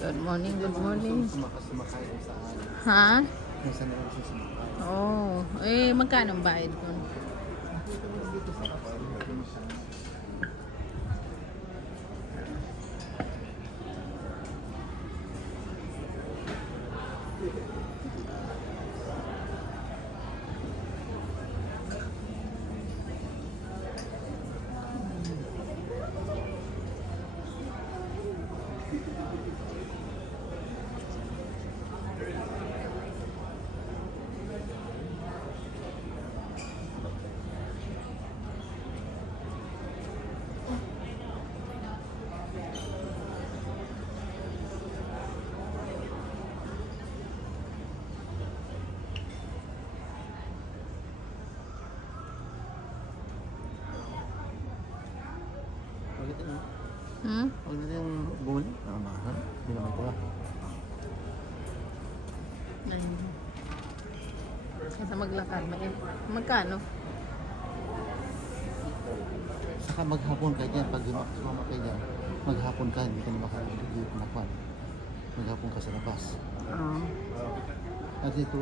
Good morning, good morning. Sumakay kung saan. Ha? Kung saan na sumakay. Oh, eh magkano ang bayad ko? Dito sa kapal. Bakit na? Huwag na yung bumuli. Mahal. Hindi naman ito ah. Kasi maglakad, magkano? Saka maghapon ka dyan. Pag sumama ka dyan, maghapon ka. Hindi ka na makakuan. Maghapon ka sa labas. Oo. At ito,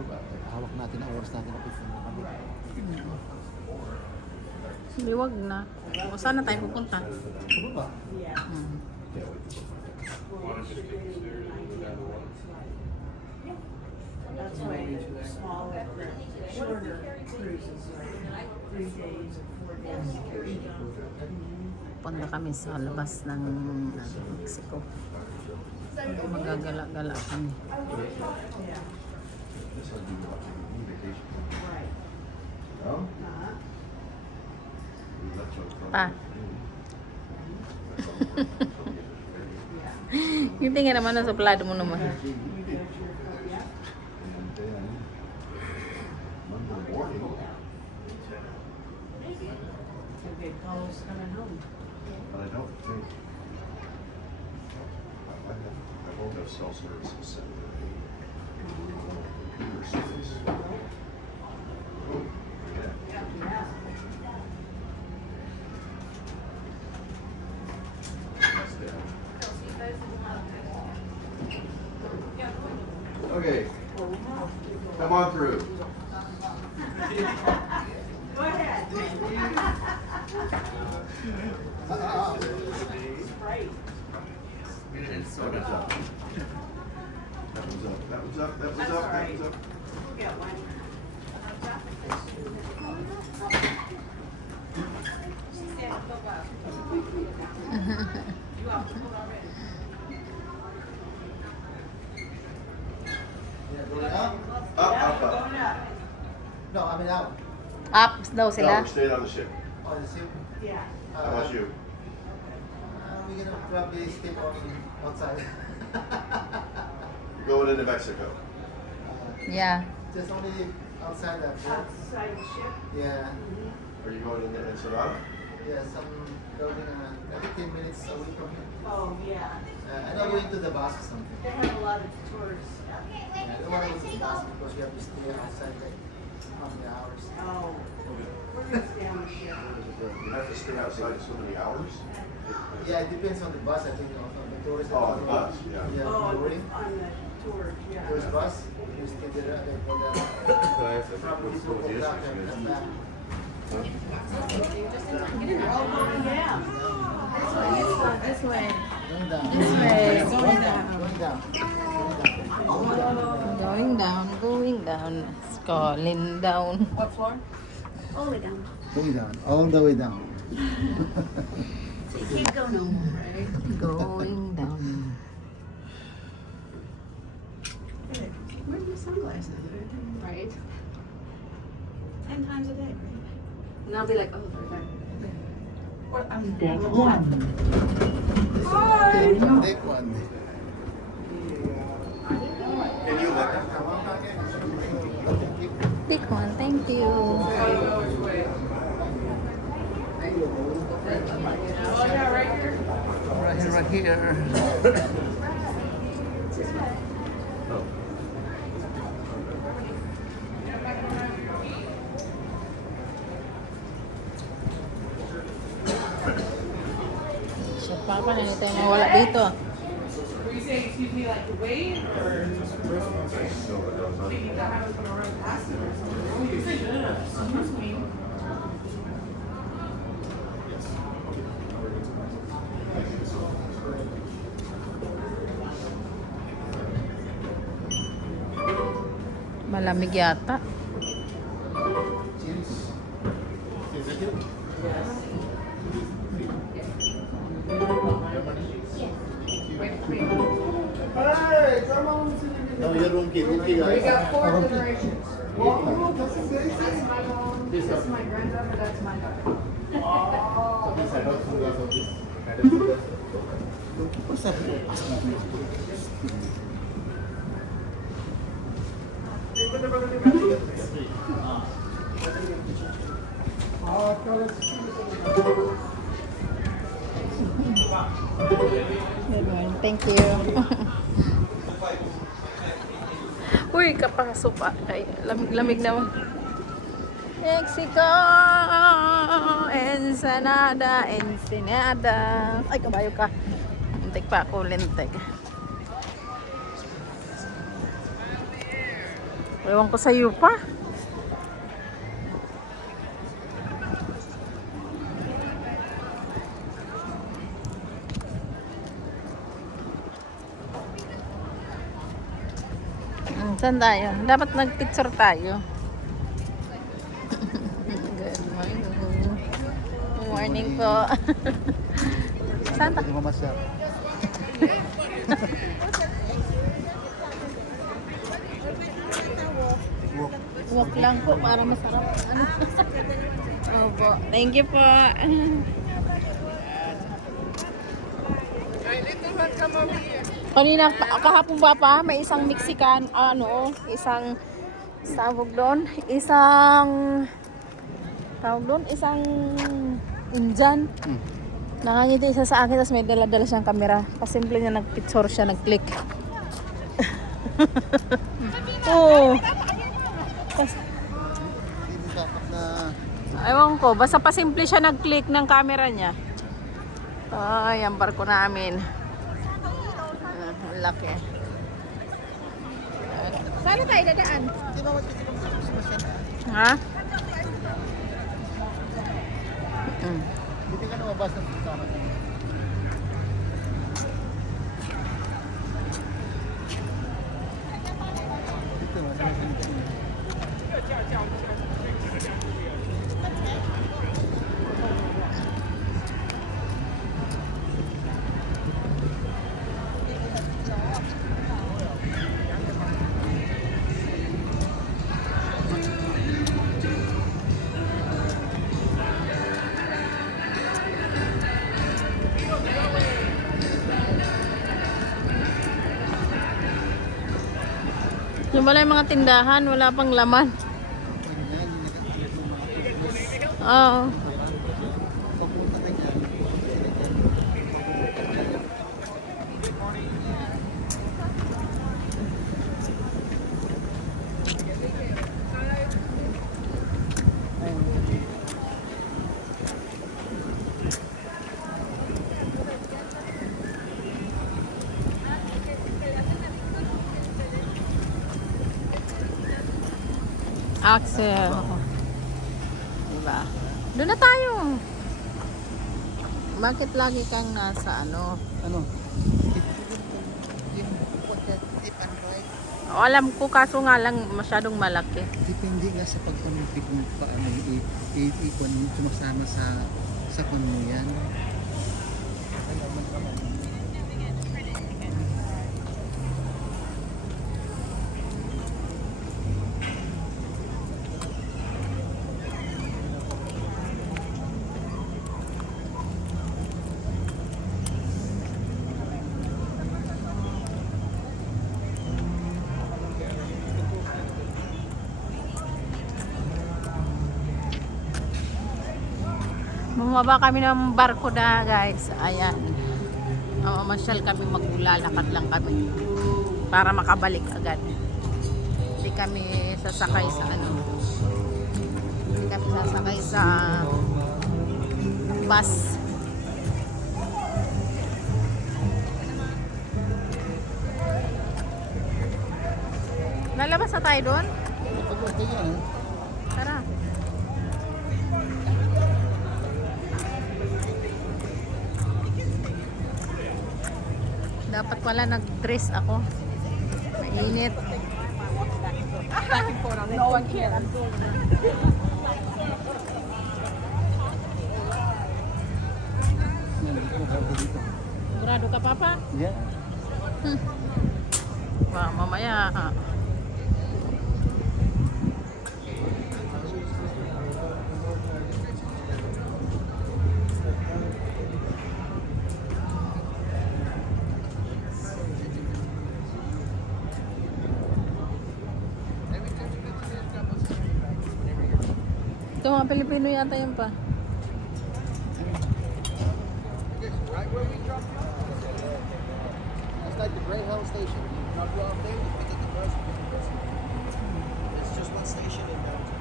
hawak natin ang oras natin na pito. Hindi, wag na. O, saan na tayo pupunta? Ano ba? That's why small, shorter cruises, like 3 days or 4 days. Punta kami sa labas ng Mexico. Magagala-gala kami. Yeah. Right. Pa. Yung tingin naman na suplado mo naman. Okay, Paul's coming home. But I don't think I won't have cell service in 7 or 8. Computer service. Yeah. That's there. Okay, come on through. Go ahead. Right. That was up. That was up. That was up. That was That's up. all That right. was up. We'll get one. She said, go up. You off the hook already? Yeah, going up? Up, Yeah, up, up. going up. No, I mean out. Up daw No, sila. we're staying on the ship. Oh, the same. Yeah. How about you? We're gonna probably stay on outside. You're going into Mexico. Yeah. Just only outside that port. Outside the ship. Yeah. Are you going into Ensenada? Yeah, some building every 10 minutes away from here. Oh, yeah. And I'm going to the bus or something. They have a lot of tourists. Yeah, I don't want to go to the bus because we have to stay outside like how many hours. Oh. We're gonna stay on the ship. You have to stay outside so many hours? Yeah, it depends on the bus. I think on the tourist. Oh, on the bus, yeah. Yeah, Oh, touring. on the tour, yeah. Tourist bus. You stay there for the probably 2 o'clock and come back. Oh, yeah. This way. Going down. This way. Going down. Going down. Going down, going down. It's calling down. What floor? All the way down. Going down. All the way down. So you can't go no more, right? Going down. Where's your sunglasses? Right. 10 times a day, right? And I'll be like, oh, right. Or I'm deck one. Take one. Can you look? Take one, thank you. Right here. Papa, na tayo mawala dito. excuse me, like to wait or thinking that I was gonna run past it or something? Oh, you said good. Excuse me. Malamig yata. No, your room key, room key We guys. got 4 generations. That's my mom, this is my granddaughter, that's my daughter. What's up? Good morning. Thank you. Uy, kapasok pa. Ay, lamig naman. Mexico, Ensenada, Ensenada. Ay, kabayo ka. Lintik pa ako, lintik. Ewan ko sa'yo pa. Saan tayo? Dapat nag-picture tayo. Good morning. Good morning po. Saan tayo? Hindi mo masyar. Walk lang po para masarap. Ano? Opo. Thank you po. Kanina, kahapon pa, may isang Mexican, isang isang Indian. Nakangiti siya sa akin, tapos may dala-dala siyang camera. Pasimple niya, nag-picture siya, nag-click. Oo. Hindi dapat na... Ewan ko, basta pasimple siya nag-click ng camera niya. Ay, ang barko namin. Ang laki. Saan tayo dadaan? Hindi ba magkita ka sa masyar? Ha? Hindi ka na mabasa sa sama niya. Dito, wala na sa Yung wala yung mga tindahan, wala pang laman. Oo. Papunta ka dyan. Axel. Diba? Doon na tayo. Bakit lagi kang nasa ano? Ano? Yung pagkatipan, right? O, alam ko, kaso nga lang masyadong malaki. Depende nga sa pag-amipit mo paano i-ikon mo sumasama sa kun mo yan. Bumaba kami ng barko na, guys. Ayan. Mamasyal kami, maglalakad lang kami para makabalik agad. Hindi kami sasakay sa Hindi kami sasakay sa bus. Lalabas na tayo doon? Pag okay yan, eh. Tara. Dapat pala nag-dress ako. Mainit. No one can. Yan, dito, grabe dito. Sigurado ka, Papa? Yeah. Mamaya. Ito mga Pilipino yata yun pa. It's like the Greyhound station. You drop you off there, you pick up the bus, you pick the bus. It's just one station in downtown.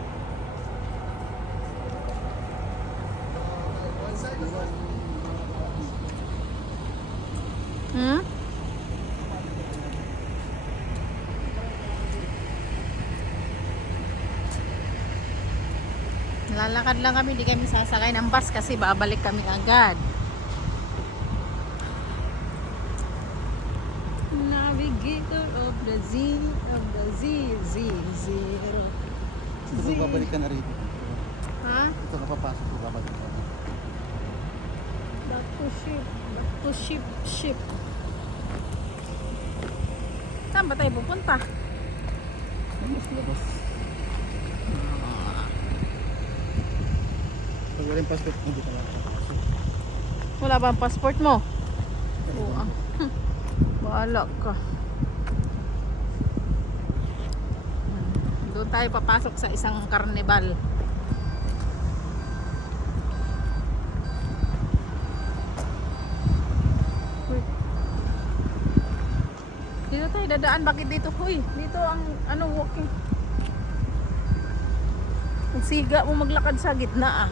One side is one. Hmm? Lalakad lang kami, di kami sasakay ng bus kasi babalik kami agad. Navigator of the Z0. Ito babalik ka na rito. Ha? Ito kapapasok ko, babalik ka na. Back to ship. Saan ba tayo pupunta? Labas. Pag walang passport, hindi ka lang papasok. Wala ba ang passport mo? Oo. Bahala ka. Doon tayo papasok sa isang karnibal. Uy. Dito tayo dadaan. Bakit dito? Uy, dito ang walking. Ang siga mo maglakad sa gitna ah.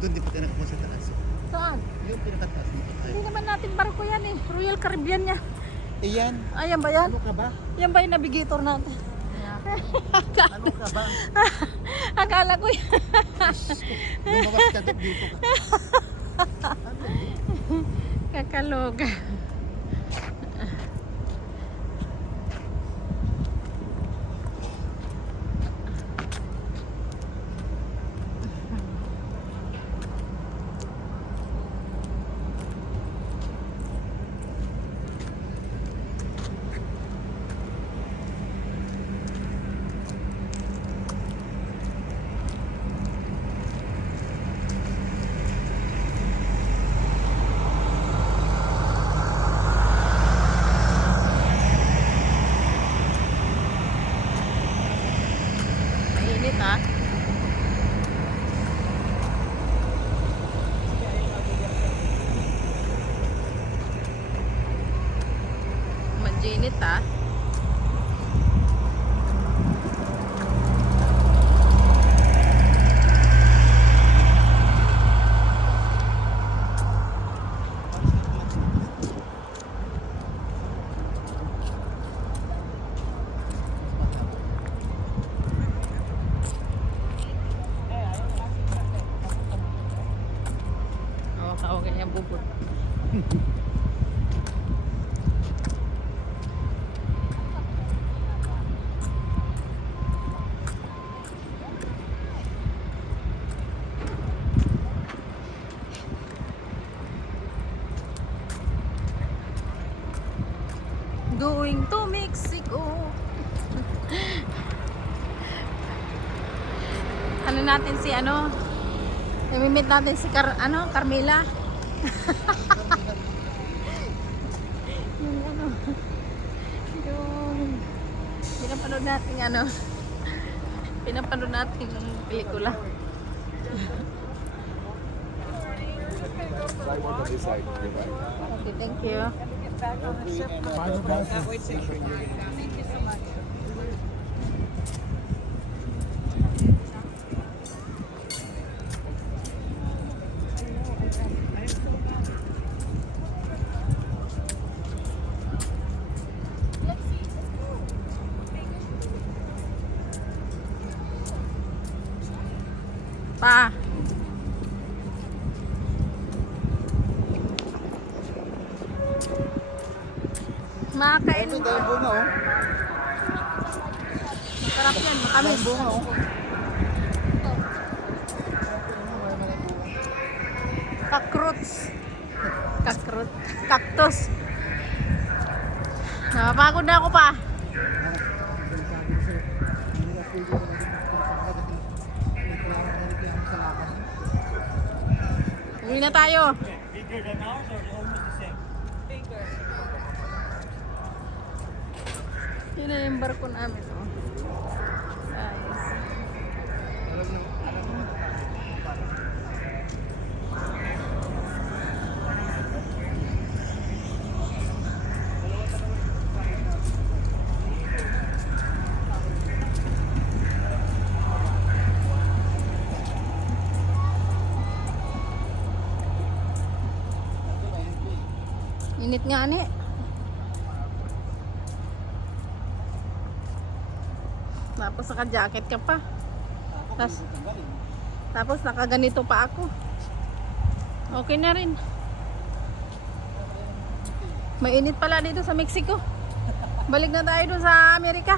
Doon di pa tayo nakapunta sa taas. Saan? Yung pinakataas dito tayo. Hindi naman natin barko yan eh. Royal Caribbean niya. Iyan. Ayan ba yan? Ano ka ba? Yan ba yung navigator natin? Ano ka ba? Akala ko yan. Lumawas ka dito ka. Kakaloga. Mainit ha. Majinit ha. Tawag ganyan bubot. Going to Mexico. Ano natin si i-meet natin si Carmela. yung pinapanood natin pelikula. Okay, thank you. Pa. Makakain. Ito, dahil bunga oh. Masarap yan, matamis. Dahil bunga oh. Kakruts. Kakrut. Cactus. Napapagod na ako pa. Uwi na tayo. Bigger than ours or almost the same? Yun na yung barko namin. Oh. Guys. Init nga ni. Tapos naka-jacket ka pa. Tapos nakaganito pa ako. Okay na rin. Mainit pala dito sa Mexico. Balik na tayo dun sa Amerika.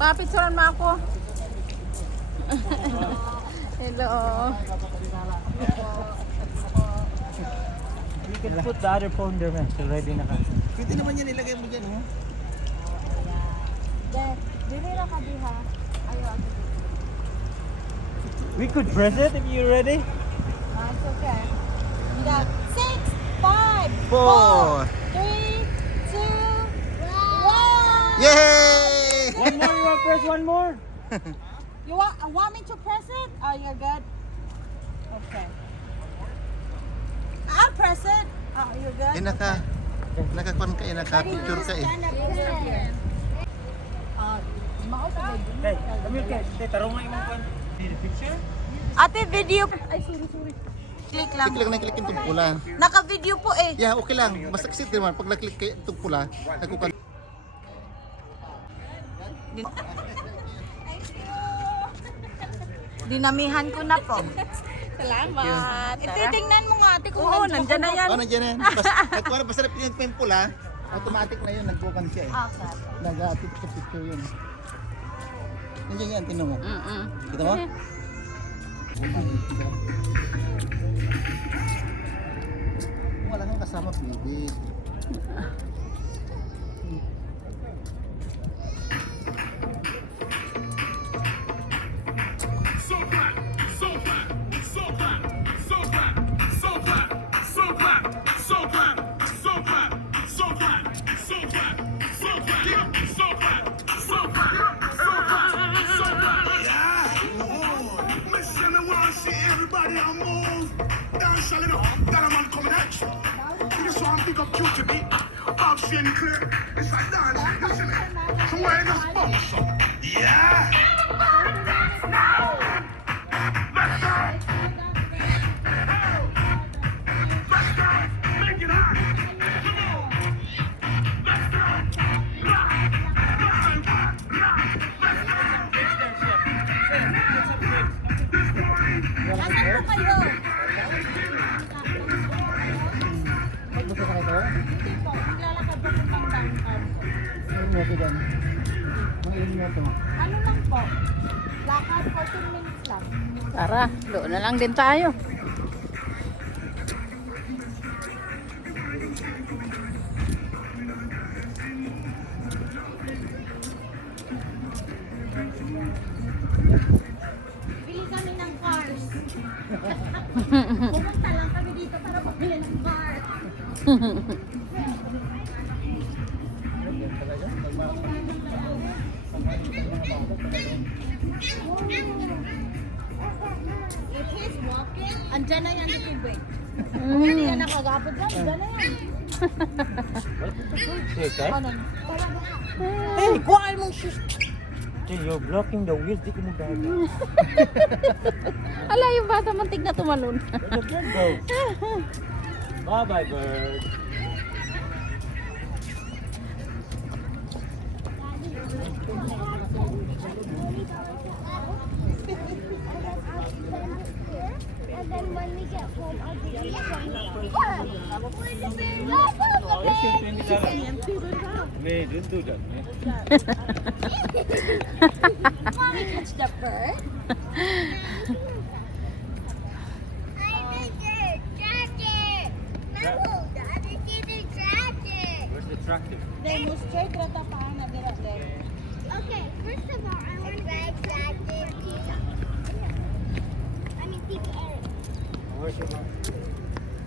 Papicturean mo ako. Hello. You can put the other phone there, man. So ready na ka. Pwede naman yan ilagay mo dyan oh. We could press it if you're ready. It's okay. You got 6, 5, 4. 3, 2, 1. Yay! One more, you want to press one more? You want me to press it? Oh, you're good. Okay. I'll press it. Oh, you're good. Nakakuan ka naka-picture ka eh. Stand up over here. Hey, come here, kid. Hey, tarong nga imong kwan. See the picture? Ate, video. Ay, sorry. Click lang. Click lang na click itong pula. Naka-video po eh. Yeah, okay lang. Basta kasi naman pag na-click kayo itong pula, nagkukan. Dinamihan ko na po. Salamat. Titingnan mo nga ate kung Oo, nandyan na yan. Oh, nandiyan na yan. Nagkuhan, basta na yung pula, automatic na yun, nagkukan siya eh. Okay. Nag-picture yun. Nandiyan yan, tinan mo. Kita mo? Kung wala kang kasama, pwede. Everybody on move. Down, shall it up. That man coming at you. You just want to pick up QTB. Bob Shane clear. It's like that. Listen me. Somewhere in this box. Yeah. Let's go. Let's go. Make it hot. Come on. Let's go. Nasaan po kayo? Gusto ka nito? Hindi po. Maglalakad po kung downtown. Ano mo ito dyan? Mga ilan mo ito? Ano lang po? Lakad 14 minutes lang. Tara, doon na lang din tayo. Bili kami ng cars. Pumunta lang kami dito para mabili ng car. If he's walking, andyan na yan the freeway. Hindi yan nakagapod lang, andyan na yan. Hey, kay. Ano? Hey, kuhaan mong shoes. Hey, you're blocking the wheels. Di ko mo gaga. Ala, yung bata mantig na tumalon. Where the bird go? Bye-bye, bird. And then when we get home, I'll give you some. Nee, don't do that. Mommy catch the bird. Where's the tractor? They move straight rata pa na dira there. Okay, first of all, I want to get pizza. I mean, Pizza Eric. Where's your mom?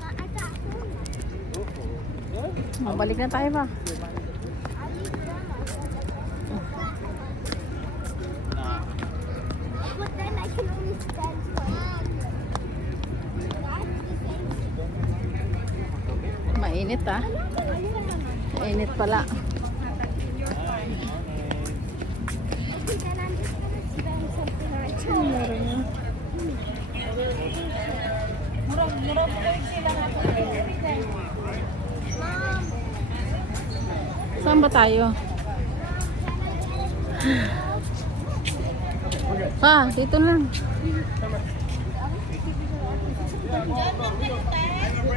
I thought home. Mabalik na tayo ba? I'll use grandma. But then I can only spend one. Mainit ah. Mainit pala. Then I'm just gonna spend something on it. Murag sila na to. Mom, Saan ba tayo? Pa, dito lang.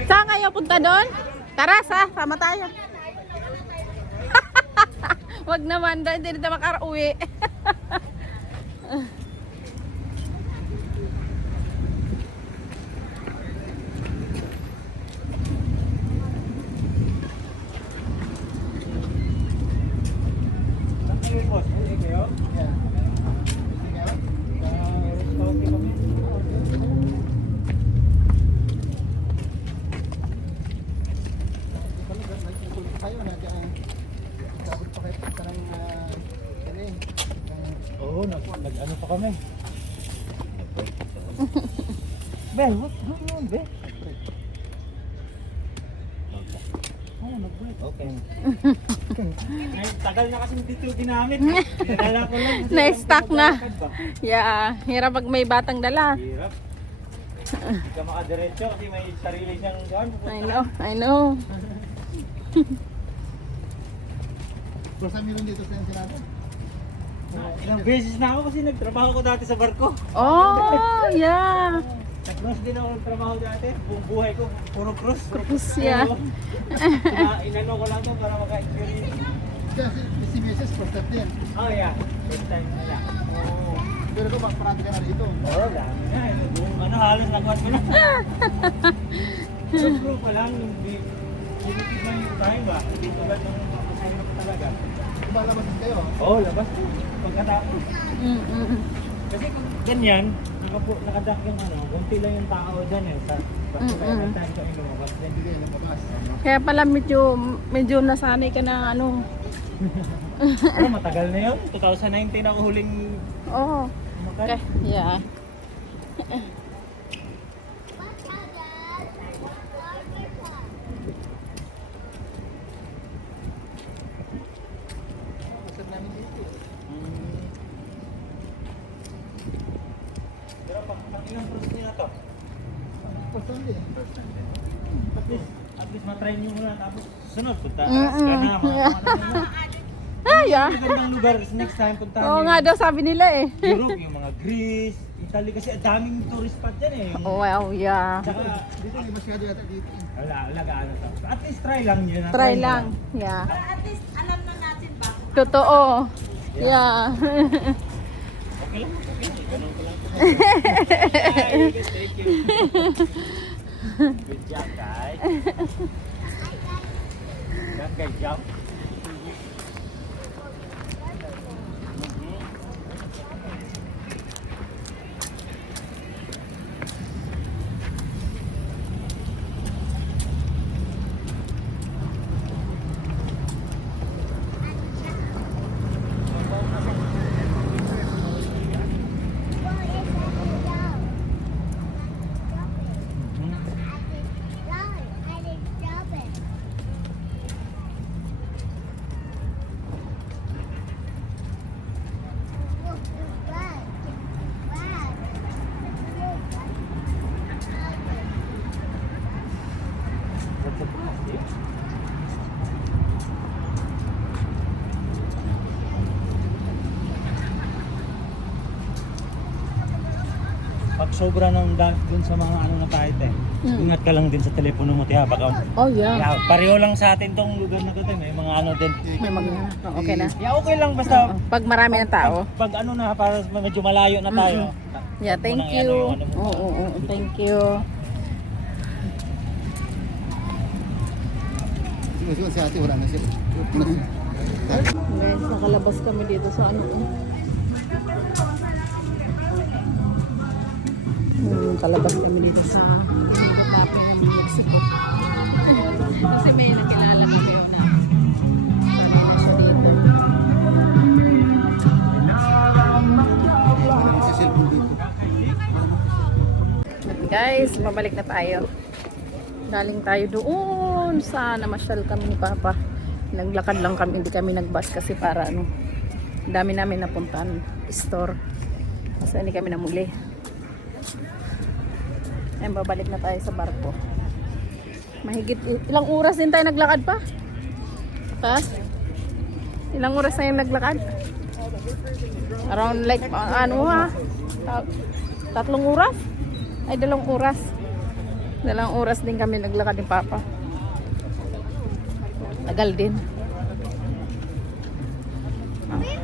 Saan kayo punta doon? Tara, sama tayo. Wag naman, hindi na makara-uwi. Saan kayo, boss? Uwi kayo? Yeah. Restaurant kami. Kayo na dyan. Sabot pa kayo sa ng Oo, nag-ano pa kami. Bel, what's going on, Bel? Okay. Ay, tagal na kasi dito ginamit. Pinadala ko lang. kasi Na-stuck na. lakad ba? Yeah, hirap pag may batang dala. Hirap. Hindi ka makadiretso kasi may sarili siyang gaan. I know. Pero sa meron dito sa natin. Ilang beses na ako kasi nagtrabaho ko dati sa barko. Oh, yeah. Nag-cruise din ako nagtrabaho dati. Buong buhay ko, puro cruise. Cruise, yeah. Inano ko lang to para maka-experience. Kasi si Mrs. first step din. Oh yeah, first time nila. Oh. Pero kung parati ka na rito. Oo, dami na. Buong ano, halos nakuha ko na. Pero bro pa lang, hindi mo yung time ba? Hindi tulad ng mahirap talaga. Lumalabas din kayo. Oo, labas po. Pagkatapos. Kasi kung ganyan, nakadak yung ano, kunti lang yung tao dyan eh. Basta kaya may time ka lumabas din. Hindi kayo lumabas. Kaya pala medyo nasanay ka na ano. Ano, matagal na yun. 2019 ako huling Oh. umakay. Okay, yeah. Pero pag ilang process nila to? First time din. At least matry nyo muna. Tapos sunod, punta. Mm-mm. Ka na, mga Ah, yeah. magandang lugar next time punta Oo nga daw sabi nila eh. Europe, yung mga Greece, Italy kasi ang daming tourist spot dyan eh. Yung, Oh, wow, yeah. Tsaka, Dito hindi masyado yata dito. wala gaano to. So, at least try lang yun. Try lang. Yeah. At least alam na natin ba? Totoo. Yeah. Okay lang. Ganun ko lang. Bye, guys. Thank you. Good job, guys. Good job. pag sobra ng dun sa mga ano na kahit ingat ka lang din sa telepono mo, tiya. Baka, Oh, yeah. yeah, pareho lang sa atin tong lugar na to, may mga ano din. May okay na. Yeah, okay lang basta Pag marami ng tao. pag ano na, para medyo malayo na tayo. Yeah, thank Munang you. ano yung ano mo. Oo, thank you. Siguro si ate wala na siya. Guys, nakalabas kami dito sa ano. Nakalabas kami dito sa Tapang ng Mexico. Kasi may nakilala kami yun na. Si cellphone dito. Guys, babalik na tayo. Galing tayo doon sa namasyal kami ni Papa. Naglakad lang kami, hindi kami nagbus kasi para ano, dami namin napuntahan store. Kasi hindi kami namuli. Ayun, babalik na tayo sa barko. Mahigit ilang oras din tayo naglakad pa? Ha? Ilang oras tayo naglakad? Around like ano ha? 3 oras? Ay 2 oras. 2 oras din kami naglakad ni Papa. Tagal din.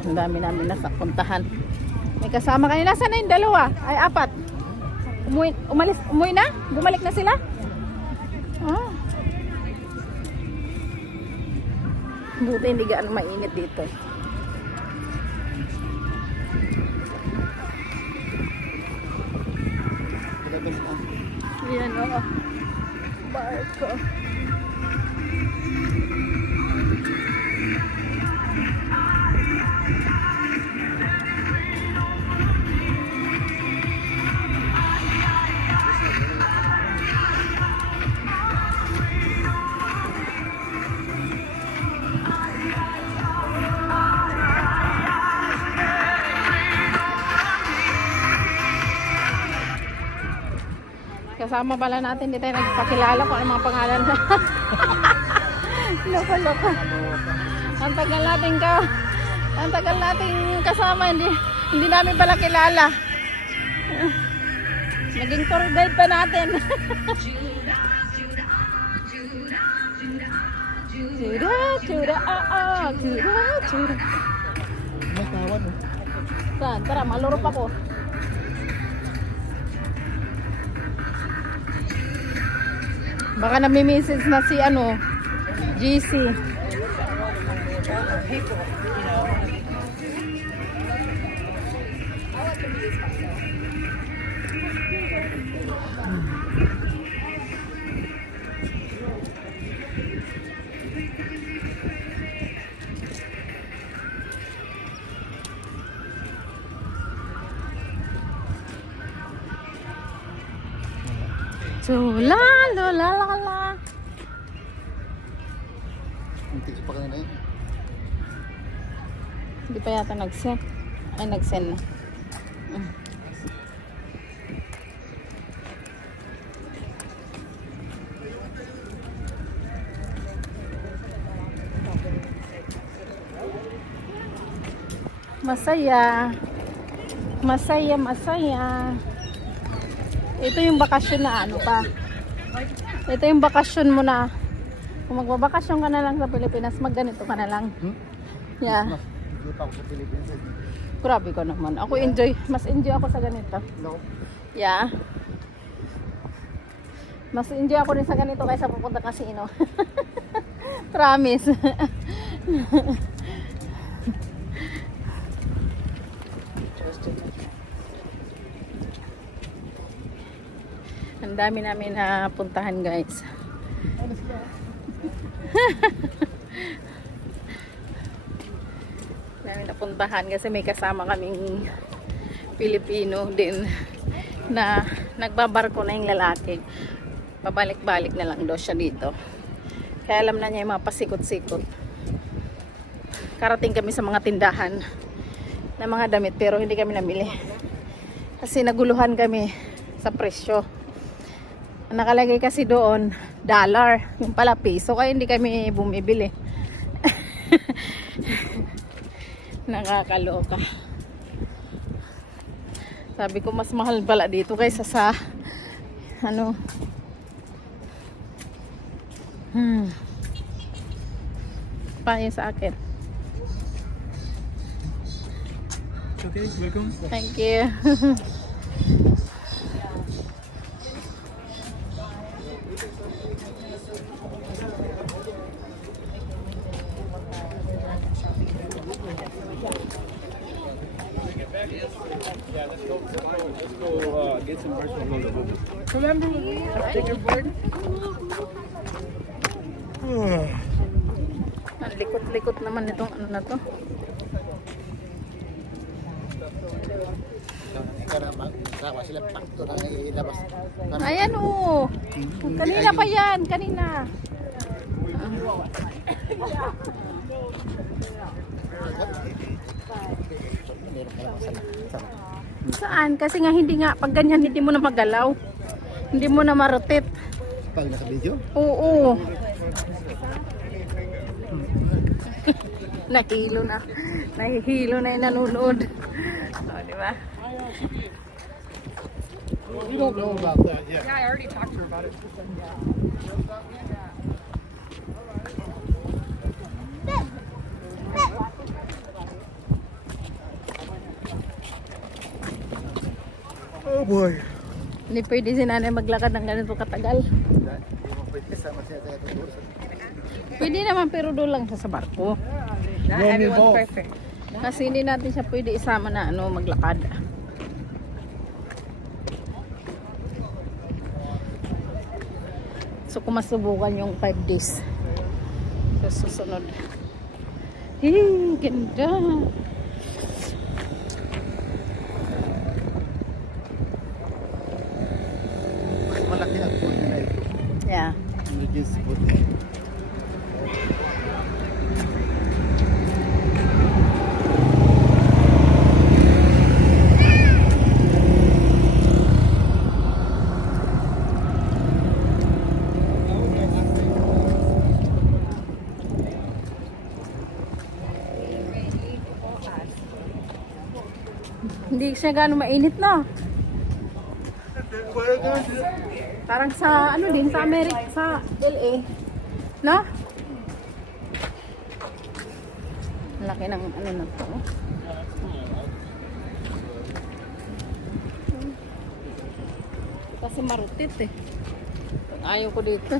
Ang dami namin napuntahan. May kasama kanina. Nasaan na yung 2? Ay 4. Umuwi na? Bumalik na sila? Ah. Buti hindi gaano mainit dito. Yan o. Barko. Kasama pala natin, hindi tayo nagpakilala kung ano mga pangalan na. Loko. Ang tagal nating kasama, hindi namin pala kilala. Naging tour guide pa natin. Chuda. May kawan oh. Saan? Tara, malurop ako. Baka nami-message na si ano, GC. Chula, la. Hindi pa kanina yun. Hindi pa yata nag-send. Ay, nag-send na. Masaya. Ito yung bakasyon na ano pa. Ito yung bakasyon mo na. Kung magbabakasyon ka na lang sa Pilipinas, magganito ka na lang. Yeah. Hindi pa ako sa Pilipinas. Grabe ko naman. Ako mas enjoy ako sa ganito. No. Yeah. Mas enjoy ako rin sa ganito kaysa pupunta casino. Promise. Ang dami namin na puntahan, guys. Dami na puntahan kasi may kasama kaming Pilipino din na nagbabarko na yung lalaki. Pabalik-balik na lang daw siya dito. Kaya alam na niya yung mga pasikot-sikot. Karating kami sa mga tindahan na mga damit pero hindi kami namili. Kasi naguluhan kami sa presyo. Nakalagay kasi doon dollar, yung pala piso, kaya hindi kami bumibili. Nakakaloka. Sabi ko mas mahal pala dito kaysa sa ano. Paano sa akin? Okay, welcome. Thank you. Get some marshmallows. Ang likot-likot naman itong ano na to. Sila pakto na ilabas. Ayan oh. Kanina pa yan. Kanina. Saan? Kasi nga hindi nga. Pag ganyan hindi mo na magalaw. Hindi mo na marotate. Pag nasa video? Oo. Nahilo na. Nahihilo na yung nanonood. O, di ba? You don't know about that yet. Yeah, I already talked to her about it. Oh boy. Hindi pwede si nanay maglakad ng ganito katagal. Pwede naman pero doon lang siya sa barko. Not everyone's perfect. Kasi hindi natin siya pwede isama na ano maglakad. So kung masubukan yung 5 days. So susunod. Hey, ganda. Mas malaki ang pool na ito. Yeah. Emergency pool. Hindi siya gano'ng mainit na. Parang sa ano din sa America, sa LA. No? Laki ng ano na to. Kasi marutit eh. Ayaw ko dito.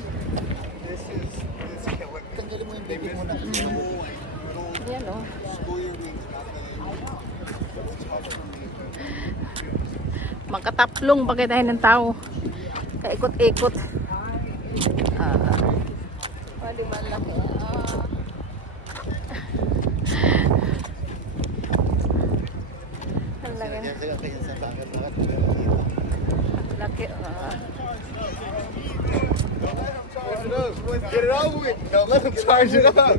Tanggalin mo yung baby mo na. Yan o. Magkataplong bagay tayo ng tao. Kaikot-ikot. Pwede ba laki? Ang laki. Laki. Get it over with. Don't let them charge it up.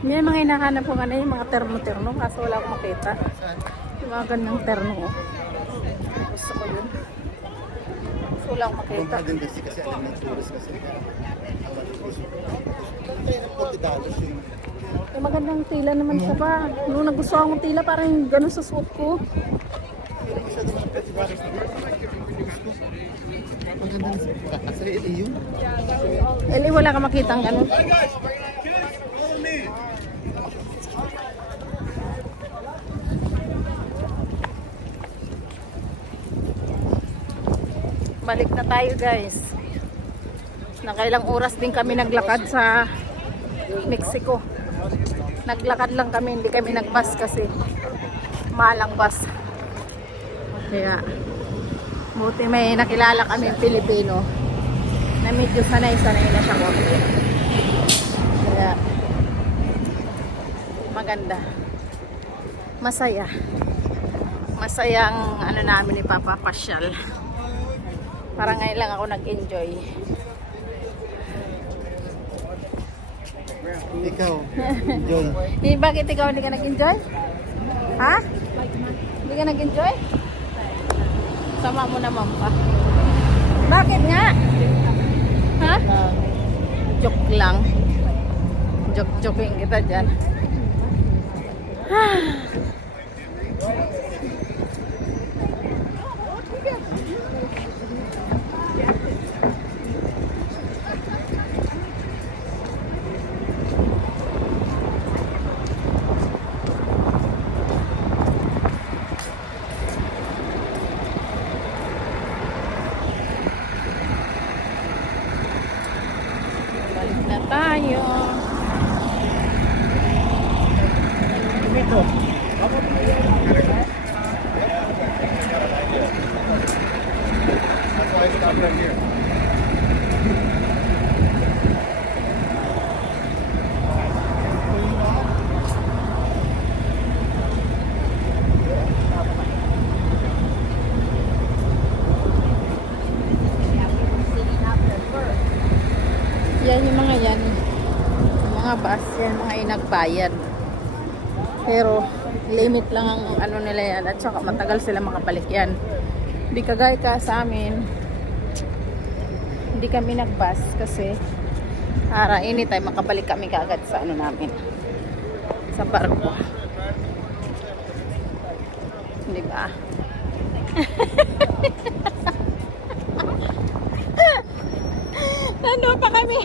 May mga hinahanap ko kanina yung mga terno-terno kaso wala akong makita. Yung mga ganyang terno. Oh. Gusto ko yun. Kaso wala akong makita. Kung din kasi alam ng tourist kasi kaya ng $40 yun. Yung magandang tila naman siya ba? Nung nagustuhan kong tila parang gano'n sa suot ko. Masyado mga $40 na maganda na siya. Kasi yun. Eli, wala ka makita ang gano'n. Balik na tayo guys. Nakailang oras din kami naglakad sa Mexico. Naglakad lang kami, hindi kami nagbus kasi mahal ang bus. Kaya buti may nakilala kami Pilipino na medyo sanay-sanay na siya konti. Kaya maganda. Masaya. Masayang ano namin ni Papa Pasyal. Parang ngayon lang ako nag-enjoy. Ikaw, John. Bakit ikaw hindi ka nag-enjoy? Ha? Hindi ka nag-enjoy? Sama mo naman pa. Bakit nga? Ha? Joke lang. Joke-joking kita dyan. Balik na tayo. Ito. That's why I stopped right here. Yan yung mga yan. Yung mga bus yan, mga inagbayad. Pero limit lang ang ano nila yan at saka matagal sila makabalik yan. Hindi kagaya ka sa amin. Hindi kami nagbus kasi anytime makabalik kami kaagad sa ano namin. Sa barko. Di ba? Nandun pa kami.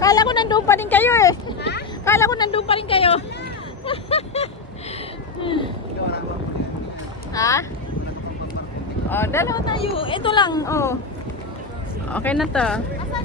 Kala ko nandun pa rin kayo eh. Kala ko nandun pa rin kayo. Ha? Oh, dalawa tayo. Ito lang, oh. Okay na to. Asan